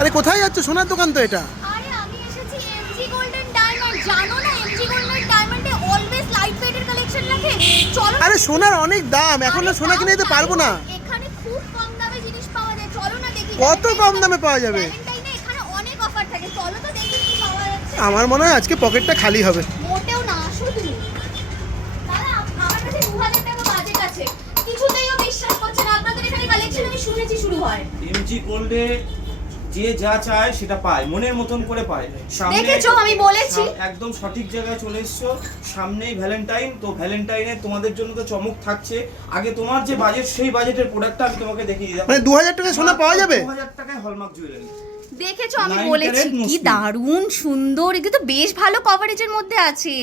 আরে কোথায় যাচ্ছ? সোনার দোকান তো এটা। আরে আমি এসেছি এমজি গোল্ডেন ডায়মন্ড। জানো না এমজি গোল্ডেন ডায়মন্ডে অলওয়েজ লাইট ওয়েটের কালেকশন রাখে। চলো। আরে সোনার অনেক দাম, এখন না সোনা কিনে দিতে পারবো না। এখানে খুব কম দামে জিনিস পাওয়া যায়, চলো না দেখি। কত কম দামে পাওয়া যাবে? ভ্যালেন্টাইনে এখানে অনেক অফার থাকে, চলো তো দেখি কি পাওয়া যাচ্ছে। আমার মনে হয় আজকে পকেটটা খালি হবে। মোটেও না, শুধু দাদা আমার কাছে 2000 টাকা বাজেট আছে। কিছুতেইও বিশ্বাস করছে না, আপনাদের এখানে কালেকশন আমি শুনেছি শুরু হয়। এমজি গোল্ডে যে যা চায় সেটা পায়, মনের মতন করে পায়। দেখেছো আমি বলেছি একদম সঠিক জায়গায় চলে এসছো। সামনেই ভ্যালেন্টাইন, তো ভ্যালেন্টাইনে তোমাদের জন্য তো চমক থাকছে। আগে তোমার যে বাজেট সেই বাজেটের প্রোডাক্টটা আমি তোমাকে দেখিয়ে দিলাম। মানে 2000 টাকায় সোনা পাওয়া যাবে? 2000 টাকায় হলমার্ক জুয়েলারি। দেখেছো আমি 9 বলেছি ক্যারেট কি মুসলিম। দারুণ সুন্দর, এগুলো তো বেশ ভালো কভারেজের মধ্যে আছে।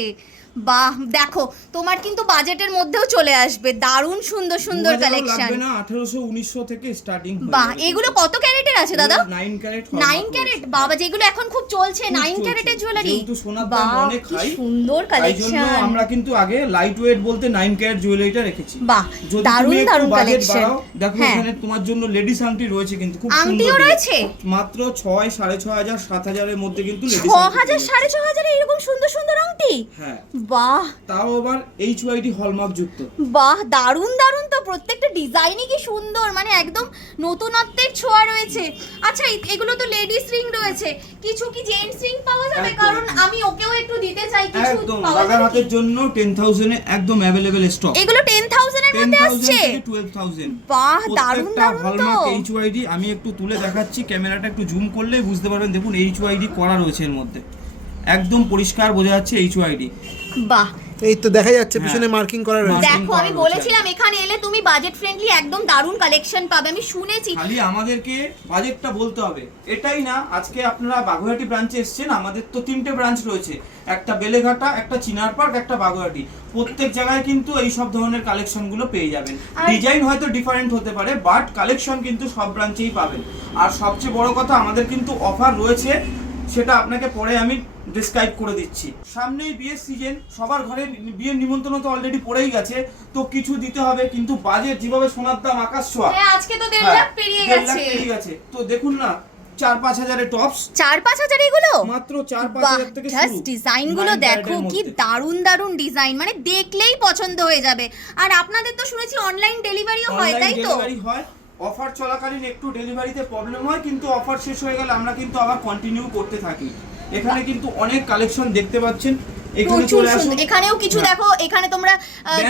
বাহ দেখো তোমার কিন্তু বাজেটের মধ্যেও চলে আসবে, দারুণ সুন্দর সুন্দর 2000 কালেকশন। লাগবে না, 1800 1900 থেকে স্টার্টিং হয়। বাহ এগুলো কত ক্যারেটের আছে দাদা? 9 ক্যারেট। 9 ক্যারেট বাবা, যেগুলো এখন খুব চলছে 9 ক্যারেটের জুয়েলারি। যেহেতু সোনার দাম অনেক কি হাই, সুন্দর তাই জন্য কালেকশন। আমরা কিন্তু আগে লাইট ওয়েট বলতে 9 ক্যারেট জুয়েলারিটা রেখেছি। বাহ যদি দারুণ তুমি একটু দারুণ বাজেট কালেকশন। বাড়াও, দেখো হ্যাঁ এখানে তোমার জন্য লেডিস আংটি রয়েছে কিন্তু খুব সুন্দর। আংটিও রয়েছে মাত্র 6 6500 7000 এর মধ্যে কিন্তু লেডিস 6000 6500 এরকম সুন্দর সুন্দর আংটি। হ্যাঁ, বাহ তাও আবার এইচওআইডি হলমার্ক যুক্ত। বাহ দারুণ দারুণ, তো প্রত্যেকটা ডিজাইনই কি সুন্দর, মানে একদম নতুনত্বের ছোঁয়া রয়েছে। আচ্ছা এগুলো তো লেডিস রিং রয়েছে, কিছু কি জেন্টস রিং পাওয়া যাবে? একদম, কারণ আমি ওকেও একটু দিতে চাই, কিছু একদম পাওয়া দাদার যাবে কি? হাতের জন্য 10000 এ একদম अवेलेबल স্টক। এগুলো 10000 এর মধ্যে 10000 আসছে? থেকে 12000। বাহ দারুণ দারুণ তো। হলমার্ক এইচওআইডি আমি একটু তুলে দেখাচ্ছি, ক্যামেরাটা একটু জুম করলে বুঝতে পারবেন। দেখুন এইচওআইডি করা রয়েছে এর মধ্যে, একদম পরিষ্কার বোঝা যাচ্ছে এইচওআইডি। বাহ এই তো দেখা যাচ্ছে হ্যাঁ। পিছনে মার্কিং করা রয়েছে। Marking দেখো আমি করা বলেছিলাম এখানে এলে তুমি বাজেট ফ্রেন্ডলি একদম দারুণ কালেকশন পাবে, আমি শুনেছি। খালি আমাদেরকে বাজেটটা বলতে হবে, এটাই না। আজকে আপনারা বাগুইহাটি ব্রাঞ্চে এসেছেন, আমাদের তো 3টে ব্রাঞ্চ রয়েছে, একটা বেলেঘাটা, একটা চিনার পার্ক, একটা বাগুইহাটি। প্রত্যেক জায়গায় কিন্তু এই সব ধরনের কালেকশনগুলো পেয়ে যাবেন। ডিজাইন হয়তো ডিফারেন্ট হতে পারে, বাট কালেকশন কিন্তু সব ব্রাঞ্চেই পাবেন। আর সবচেয়ে বড় কথা, আমাদের কিন্তু অফার রয়েছে, সেটা আপনাকে পরে আমি ডিসক্রাইব করে দিচ্ছি। সামনেই বিয়ের সিজন, সবার ঘরে বিয়ের নিমন্ত্রণ তো অলরেডি পড়েই গেছে, তো কিছু দিতে হবে। কিন্তু বাজেট যেভাবে সোনার দাম আকাশ ছোঁয়া, হ্যাঁ আজকে তো 1.5 লাখ পেরিয়ে 1.5 লাখ গেছে। পেরিয়ে গেছে। তো দেখুন না, 4-5 এর টপস, 4-5 এগুলো মাত্র 4-5 থেকে শুরু। জাস্ট ডিজাইন গুলো 9 দেখো ক্যারেটের কি মধ্যে। দারুণ দারুণ ডিজাইন, মানে দেখলেই পছন্দ হয়ে যাবে। আর আপনাদের তো শুনেছি অনলাইন ডেলিভারিও হয়, অনলাইন তাই তো? ডেলিভারি হয়। অফার চলাকালীন একটু ডেলিভারিতে প্রবলেম হয়, কিন্তু অফার শেষ হয়ে গেলে আমরা কিন্তু আবার কন্টিনিউ করতে থাকি। এখানে কিন্তু অনেক কালেকশন দেখতে পাচ্ছেন। এখানে প্রচুর চলে আসুন। সুন্দর, এখানেও কিছু হ্যাঁ। দেখো, এখানে তোমরা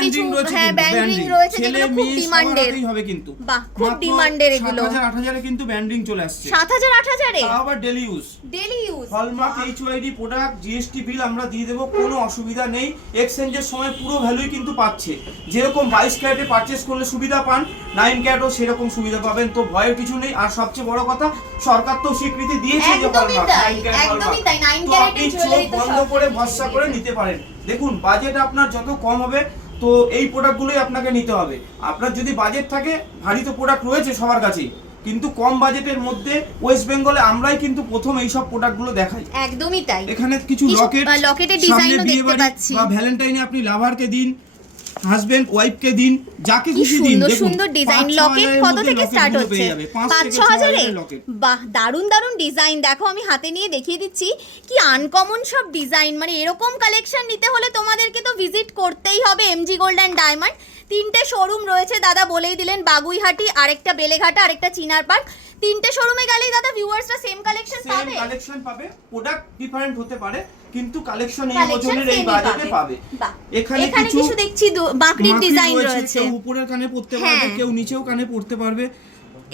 কিছু হ্যাঁ ব্যান্ডিং রয়েছে যেগুলো খুব ডিমান্ডের। হবে কিন্তু বাহ খুব ডিমান্ডের এগুলো। 7000-8000 এ কিন্তু ব্যান্ডিং চলে আসছে। 7000-8000 এ তাও আবার daily use. Daily use. Hallmark HUID product, GST bill আমরা দিয়ে দেবো, কোনো অসুবিধা নেই। এক্সচেঞ্জের সময় পুরো ভ্যালুই কিন্তু পাচ্ছে। যেরকম 22 ক্যারেটে পারচেস করলে সুবিধা পান, 9 ক্যারেটও সেরকম সুবিধা পাবেন। তো ভয়ের কিছু নেই। আর সবচেয়ে বড় কথা, সরকার তো স্বীকৃতি দিয়েছে যে একদমই হলমার্ক তাই, 9 ক্যারেট একদমই হলমার্ক। তাই, 9 তো ক্যারেটের আপনি চোখ জুয়েলারি তো বন্ধ সব করে কিছু ভরসা করে দিয়েছে। নিতে পারেন। দেখুন বাজেট আপনার যত কম হবে, তো এই প্রোডাক্টগুলোই আপনাকে নিতে হবে। আপনার যদি বাজেট থাকে, ভারী তো প্রোডাক্ট রয়েছে সবার কাছেই, কিন্তু কম বাজেটের মধ্যে ওয়েস্ট বেঙ্গলে আমরাই কিন্তু প্রথম এই সব প্রোডাক্টগুলো দেখাই। একদমই তাই। এখানে কিছু লকেট, লকেটের ডিজাইনও দেখতে পাচ্ছি। বা ভ্যালেন্টাইনে আপনি লাভারকে দিন, হাজবেন্ড ওয়াইফকে দিন, যাকে কি খুশি দিন। সুন্দর দেখুন, সুন্দর ডিজাইন। 5-6 লকেট হাজারের কত মধ্যে থেকে স্টার্ট লকেটগুলো হচ্ছে? পেয়ে যাবে। 5-6 5 থেকে 6 হাজারের লকেট। বাহ দারুণ দারুণ ডিজাইন। দেখো আমি হাতে নিয়ে দেখিয়ে দিচ্ছি কি আনকমন সব ডিজাইন, মানে এরকম কালেকশন নিতে হলে তোমাদেরকে তো ভিজিট করতেই হবে এমজি গোল্ড অ্যান্ড ডায়মন্ড। 3টে শোরুম রয়েছে দাদা বলেই দিলেন, বাগুইহাটি, আরেকটা বেলেঘাটা, আরেকটা চিনার পার্ক। 3টে শোরুমে গেলেই দাদা ভিউয়ার্সরা সেম কালেকশন সেম পাবে। কালেকশন পাবে, প্রোডাক্ট ডিফারেন্ট হতে পারে, কিন্তু কালেকশন এই কালেকশন ওজনের এই সেমই বাজেটে পাবে। বাহ এখানে কিছু দেখছি বাকরির ডিজাইন রয়েছে। কেউ উপরের কানে পড়তে পারবে, হ্যাঁ। কেউ নিচেও কানে পড়তে পারবে।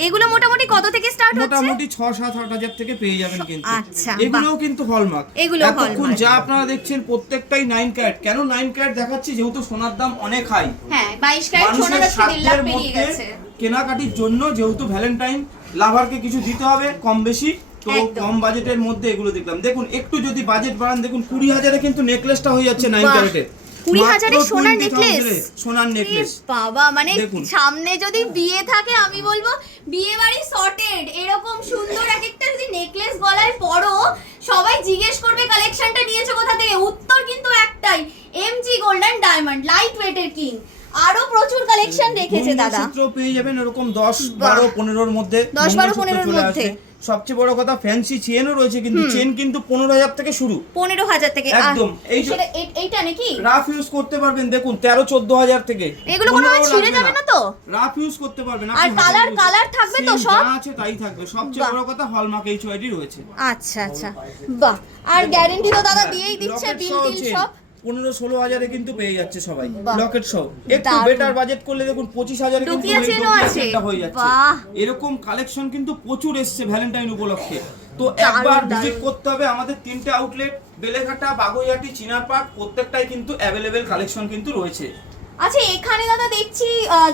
এগুলো মোটামুটি কত থেকে স্টার্ট হচ্ছে? মোটামুটি 6-7-8 হাজার থেকে পেয়ে যাবেন কিন্তু। আচ্ছা, এগুলোও কিন্তু হলমার্ক। এগুলো এতক্ষণ hallmark। যা আপনারা দেখছেন প্রত্যেকটাই 9 ক্যারেট। কেন 9 ক্যারেট দেখাচ্ছি? যেহেতু সোনার দাম অনেক হাই। হ্যাঁ 22 ক্যারেট সোনা মানুষের যাচ্ছে 1.5 লাখ সাধ্যের পেরিয়ে মধ্যে গেছে। কেনাকাটির জন্য, যেহেতু ভ্যালেন্টাইন, লাভারকে কিছু দিতে হবে কম বেশি, তো একদম। কম বাজেটের মধ্যে এগুলো দেখলাম। দেখুন একটু যদি বাজেট বাড়ান, দেখুন 20,000 এ কিন্তু নেকলেসটা হয়ে যাচ্ছে 9 বাহ। ক্যারেটের। 20,000 এ মাত্র সোনার 20,000 নেকলেস? এ সোনার নেকলেস। বাবা মানে দেখুন। সামনে যদি বিয়ে থাকে, আমি বলবো বিয়ে বাড়ি সর্টেড। এরকম সুন্দর এক একটা যদি নেকলেস গলায় পরো, সবাই জিজ্ঞেস করবে কালেকশনটা নিয়েছো কোথা থেকে। উত্তর কিন্তু একটাই, MG gold and diamond, light ওয়েটের কিং। আরো প্রচুর কালেকশন রেখেছে দাদা। মঙ্গলসূত্র পেয়ে যাবেন এরকম 10, 12, 15 এর মধ্যে। 10, 12, মঙ্গলসূত্র 15 এর চলে মধ্যে। আসে। সবচেয়ে বড় কথা ফ্যান্সি চেনও রয়েছে, কিন্তু চেন কিন্তু 15,000 থেকে শুরু। 15,000 থেকে একদম। এই যে এইটা নাকি রাফ ইউজ করতে পারবেন, দেখুন 13-14,000 থেকে। এগুলো কোনো ছিঁড়ে যাবে না তো? রাফ ইউজ করতে পারবেন। আর কালার থাকবে তো সব? যা আছে তাই থাকবে। সবচেয়ে বড় কথা হলমার্ক HYD রয়েছে। আচ্ছা আচ্ছা, বাহ। আর গ্যারান্টি তো দাদা দিয়েই দিচ্ছে, বিল সব 15-16,000 কিন্তু পেয়ে যাচ্ছে সবাই বাহ। লকেট সহ। একটু দারুণ। বেটার বাজেট করলে দেখুন 25,000 কিন্তু ডুকিয়া চেনও আছে। হয়ে যাচ্ছে। বাহ। এরকম কালেকশন কিন্তু প্রচুর এসছে ভ্যালেন্টাইন উপলক্ষে। তো দারুণ, একবার দারুণ। ভিজিট করতে হবে আমাদের 3টে আউটলেট, বেলেঘাটা, বাগুইআটি, চিনার পার্ক, প্রত্যেকটাই কিন্তু অ্যাভেলেবেল কালেকশন কিন্তু রয়েছে। আচ্ছা, এখানে দাদা দেখছি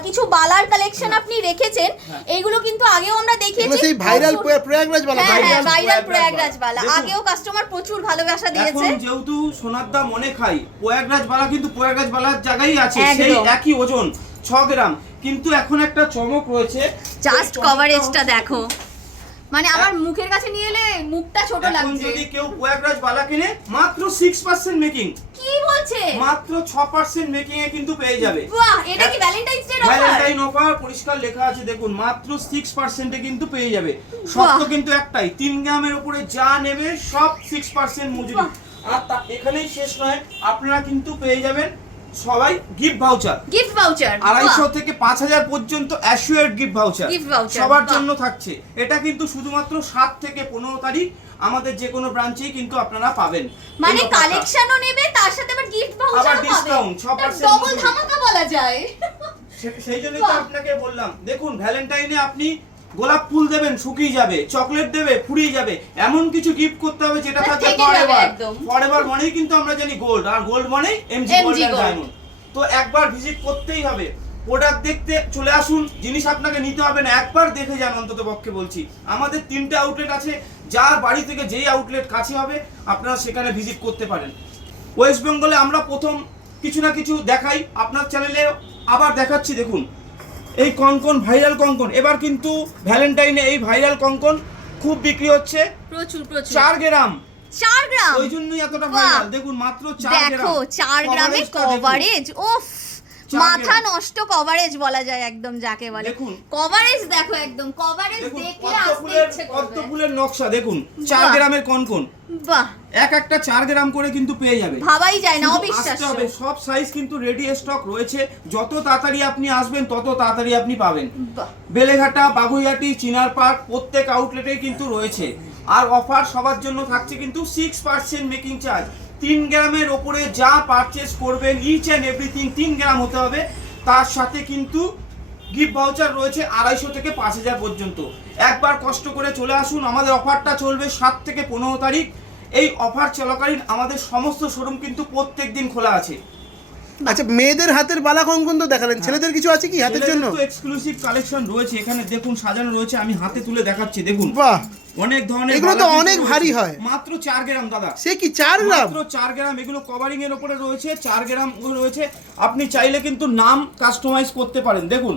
কিছু বালার কালেকশন আপনি রেখেছেন, এগুলো কিন্তু আগেও আমরা এগুলো দেখিয়েছি। সেই ভাইরাল প্রয়াগরাজ বালা। হ্যাঁ হ্যাঁ, ভাইরাল ভাইরাল প্রয়াগরাজ প্রয়াগরাজ বালা, দেখুন। আগেও কাস্টমার প্রচুর ভালোবাসা এখন দিয়েছে। যেহেতু সোনার দাম অনেক হাই, প্রয়াগরাজ বালা কিন্তু প্রয়াগরাজ বালার জায়গায় আছে, একদম। সেই একই ওজন 6 গ্রাম। কিন্তু এখন একটা চমক রয়েছে, জাস্ট এই কভারেজটা চমকটা দেখো, মানে আমার মুখের কাছে নিয়ে এলে মুখটা ছোট এখন লাগছে। যদি কেউ প্রয়াগরাজ বালা কিনে মাত্র 6% মেকিং, কি বলছে? মাত্র 6% মেকিং এ কিন্তু পেয়ে যাবে। বাহ, এটা কি Valentine's day offer? Valentine offer পরিষ্কার লেখা আছে, দেখুন মাত্র 6% এ কিন্তু পেয়ে যাবে। শর্ত কিন্তু একটাই, 3 গ্রামের উপরে যা নেবে সব 6% মজুরি। আর এখানেই শেষ নয়, আপনারা কিন্তু পেয়ে যাবেন সবাই গিফট ভাউচার। গিফট ভাউচার 250 থেকে 5,000 পর্যন্ত অ্যাসুয়ার্ড গিফট ভাউচার Gift voucher, সবার বাহ। জন্য থাকছে। এটা কিন্তু শুধুমাত্র 7 থেকে 15 তারিখ আমাদের যে কোনো ব্রাঞ্চেই কিন্তু আপনারা পাবেন। মানে এই offer টা। কালেকশনও নেবে, তার সাথে আবার গিফট ভাউচার আবার পাবে। discount, 6% ডবল মজুরি। ধামাকা বলা যায়। সেই জন্যই তো আপনাকে বললাম, দেখুন ভ্যালেন্টাইনে আপনি গোলাপ ফুল দেবেন শুকিয়ে যাবে, চকলেট দেবে ফুরিয়ে যাবে, এমন কিছু গিফট করতে হবে যেটা না, থাকবে থেকে যাবে ফরএভার। একদম। ফরএভার মানেই কিন্তু আমরা জানি গোল্ড, আর গোল্ড মানেই MG MG gold and Gold। Diamond. তো একবার ভিজিট করতেই হবে, প্রোডাক্ট দেখতে চলে আসুন, জিনিস আপনাকে নিতে হবে না, একবার দেখে যান অন্তত পক্ষে বলছি। আমাদের 3টে আউটলেট আছে, যার বাড়ি থেকে যেই আউটলেট কাছে হবে আপনারা সেখানে ভিজিট করতে পারেন। ওয়েস্ট বেঙ্গলে আমরা প্রথম কিছু না কিছু দেখাই, আপনার চ্যানেলে আবার দেখাচ্ছি। দেখুন এই কঙ্কন, ভাইরাল কঙ্কন, এবার কিন্তু ভ্যালেন্টাইনে এই ভাইরাল কঙ্কন খুব বিক্রি হচ্ছে। প্রচুর প্রচুর। 4 গ্রাম, 4 গ্রাম। ওই জন্যই এতটা বাহ। ভাইরাল। দেখুন মাত্র 4 গ্রাম। দেখো 4 গ্রামে Coverage টা দেখুন। কভারেজ, ওফ 4 মাথা গ্রাম। নষ্ট কভারেজ বলা যায় একদম যাকে বলে। দেখুন। কভারেজ দেখো, একদম কভারেজ দেখুন দেখলে পদ্ম আসতে ফুলের, ইচ্ছে পদ্ম করবে। ফুলের নকশা দেখুন, 4 বাহ। গ্রামের কনকন, বাহ, একটা 4 গ্রাম করে কিন্তু পেয়ে যাবে। ভাবাই যায় না, শুধু অবিশ্বাস্য। আসতে হবে, সব সাইজ কিন্তু রেডি স্টক রয়েছে। যত তাড়াতাড়ি আপনি আসবেন তত তাড়াতাড়ি আপনি পাবেন। বাহ, বেলেঘাটা, বাগুইআটি, চিনার পার্ক প্রত্যেক আউটলেটেই কিন্তু রয়েছে। আর অফার সবার জন্য থাকছে কিন্তু 6% মেকিং চার্জ। 3 গ্রামের ওপরে যা পারচেজ করবেন, ইচ অ্যান্ড এভরিথিং 3 গ্রাম হতে হবে, তার সাথে কিন্তু গিফট ভাউচার রয়েছে 250 থেকে 5,000 পর্যন্ত। একবার কষ্ট করে চলে আসুন, আমাদের অফারটা চলবে 7 থেকে 15 তারিখ। এই অফার চলাকালীন আমাদের সমস্ত শোরুম কিন্তু প্রত্যেক দিন খোলা আছে। আচ্ছা, মেয়েদের হাতের বালা কঙ্কন তো দেখালেন, ছেলেদের কিছু আছে কি হাতের জন্য? এক্সক্লুসিভ কালেকশন রয়েছে এখানে, দেখুন সাজানো রয়েছে, আমি হাতে তুলে দেখাচ্ছি। দেখুন বাহ, অনেক ধরনের এগুলো তো বালা কিন্তু অনেক রয়েছে। ভারী হয়। মাত্র 4 গ্রাম দাদা, সে কি 4 গ্রাম? মাত্র 4 গ্রাম। এগুলো কভারিং এর উপরে রয়েছে, 4 গ্রাম রয়েছে। আপনি চাইলে কিন্তু নাম কাস্টমাইজ করতে পারেন। দেখুন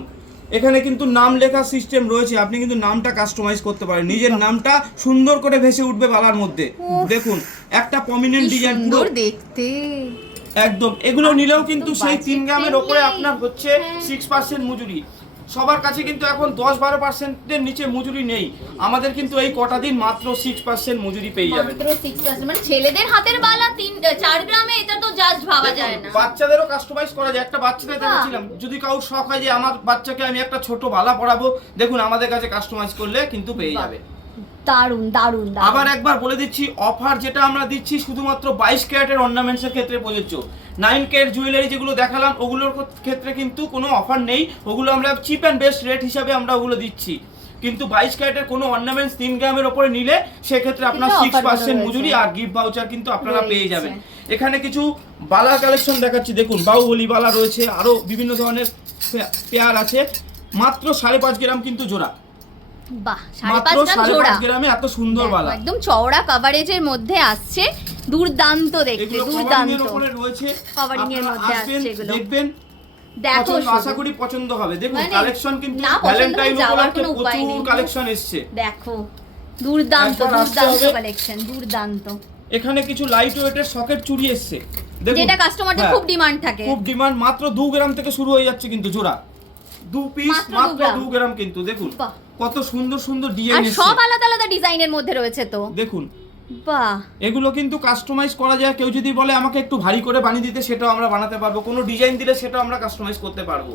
এখানে কিন্তু নাম লেখা সিস্টেম রয়েছে, আপনি কিন্তু নামটা কাস্টমাইজ করতে পারেন, নিজের নামটা সুন্দর করে ভেসে উঠবে বালার মধ্যে। দেখুন একটা প্রমিনেন্ট কি ডিজাইন সুন্দর দেখতে। একদম। এগুলো নিলেও কিন্তু সেই budget 3 গ্রামের ওপরে friendly। আপনার হচ্ছে হ্যাঁ। 6% মজুরি। সবার কাছে কিন্তু এখন 10-12%-এর নিচে মজুরি নেই, আমাদের কিন্তু এই কটা দিন মাত্র 6% মজুরি পেয়ে যাবেন। মাত্র 6%, মানে ছেলেদের হাতের বালা 4 গ্রামে, এটা তো জাস্ট ভাবা যায় না। বাচ্চাদেরও কাস্টমাইজ করা যায়। একটা বাচ্চাদের দেখাচ্ছিলাম, যদি কারোর শখ হয় যে আমার বাচ্চাকে আমি একটা ছোট বালা পরাবো, দেখুন আমাদের কাছে কাস্টমাইজ করলে কিন্তু পেয়ে যাবে। দারুন দারুন দারুন। আবার একবার বলে দিচ্ছি, অফার যেটা আমরা দিচ্ছি শুধুমাত্র 22 ক্যারেটের অর্নামেন্টস এর ক্ষেত্রে প্রযোজ্য। 9 ক্যারেট জুয়েলারি যেগুলো দেখালাম ওগুলোর ক্ষেত্রে কিন্তু কোনো অফার নেই, ওগুলো আমরা চিপ অ্যান্ড বেস্ট রেট হিসাবে আমরা ওগুলো দিচ্ছি। কিন্তু 22 ক্যারেটের কোনো অর্নামেন্টস 3 গ্রামের ওপরে নিলে সেক্ষেত্রে আপনার কিন্তু offer 6% রয়েছে। মজুরি আর গিফট ভাউচার কিন্তু আপনারা রয়েছে। পেয়ে যাবেন। এখানে কিছু বালা কালেকশন দেখাচ্ছি, দেখুন বাহুবলী বালা রয়েছে, আরো বিভিন্ন ধরনের পেয়ার আছে। মাত্র 5.5 গ্রাম কিন্তু জোড়া, বাহ, মাত্র 5.5 গ্রাম জোড়া। 5.5 গ্রামে এত সুন্দর দেখো, বালা। একদম চওড়া কভারেজের মধ্যে আসছে, দুর্দান্ত দেখতে, এগুলো কভারিং দুর্দান্ত। এর উপরে রয়েছে, Covering এর আপনারা মধ্যে আসবেন, আসছে এগুলো। দেখবেন, দেখো পছন্দ, শুধু। আশা করি পছন্দ হবে। দেখুন মানে কালেকশন কিন্তু না পছন্দ ভ্যালেন্টাইন হলে যাওয়ার উপলক্ষে কোনো উপায় নেই। প্রচুর কালেকশন এসছে। দেখো দুর্দান্ত একবার আসতে দুর্দান্ত হবে। কালেকশন, দুর্দান্ত। এখানে কিছু লাইট ওয়েটের সকেট চুড়ি এসছে, দেখুন যেটা কাস্টমারদের হ্যাঁ, খুব ডিমান্ড থাকে। খুব ডিমান্ড। মাত্র 2 গ্রাম থেকে শুরু হয়ে যাচ্ছে কিন্তু জোড়া, 2 পিস মাত্র 2 মাত্র গ্রাম। 2 গ্রাম কিন্তু। দেখুন বাহ। কত সুন্দর সুন্দর আর ডিজাইন সব এসেছে আলাদা আলাদা ডিজাইনের মধ্যে রয়েছে তো। দেখুন। বাহ, এগুলো কিন্তু কাস্টমাইজ করা যায়, কেউ যদি বলে আমাকে একটু ভারী করে বানিয়ে দিতে সেটাও আমরা বানাতে পারবো, কোনো ডিজাইন দিলে সেটাও আমরা কাস্টমাইজ করতে পারবো।